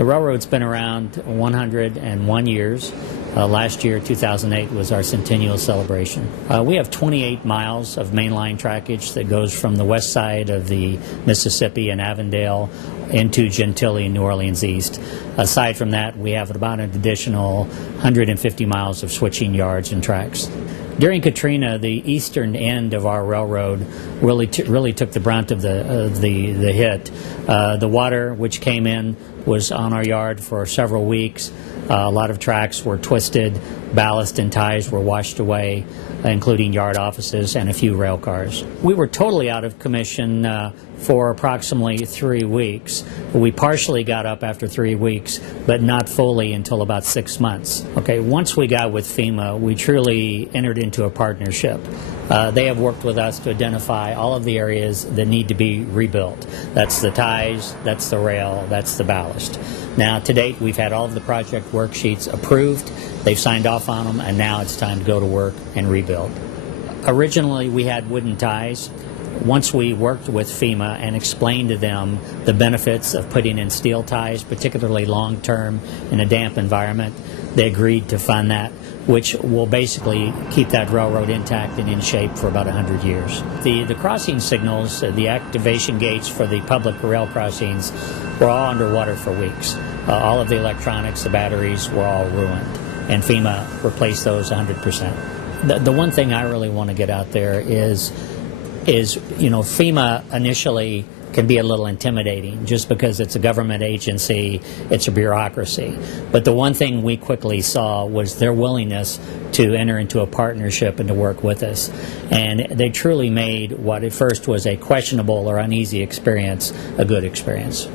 The railroad's been around 101 years. Last year, 2008, was our centennial celebration. We have 28 miles of mainline trackage that goes from the west side of the Mississippi in Avondale into Gentilly and New Orleans East. Aside from that, we have about an additional 150 miles of switching yards and tracks. During Katrina, the eastern end of our railroad really took the brunt of the hit. The water which came in was on our yard for several weeks. A lot of tracks were twisted, ballast and ties were washed away, including yard offices and a few rail cars. We were totally out of commission for approximately 3 weeks. We partially got up after 3 weeks, but not fully until about 6 months. Okay, once we got with FEMA, we truly entered into a partnership. They have worked with us to identify all of the areas that need to be rebuilt. That's the ties, that's the rail, that's the ballast. Now, to date, we've had all of the project worksheets approved. They've signed off on them, and now it's time to go to work and rebuild. Originally, we had wooden ties. Once we worked with FEMA and explained to them the benefits of putting in steel ties, particularly long-term in a damp environment, they agreed to fund that, which will basically keep that railroad intact and in shape for about 100 years. The crossing signals, the activation gates for the public rail crossings were all underwater for weeks. All of the electronics, the batteries were all ruined, and FEMA replaced those 100%. The one thing I really want to get out there is FEMA initially can be a little intimidating just because it's a government agency, it's a bureaucracy. But the one thing we quickly saw was their willingness to enter into a partnership and to work with us. And they truly made what at first was a questionable or uneasy experience a good experience.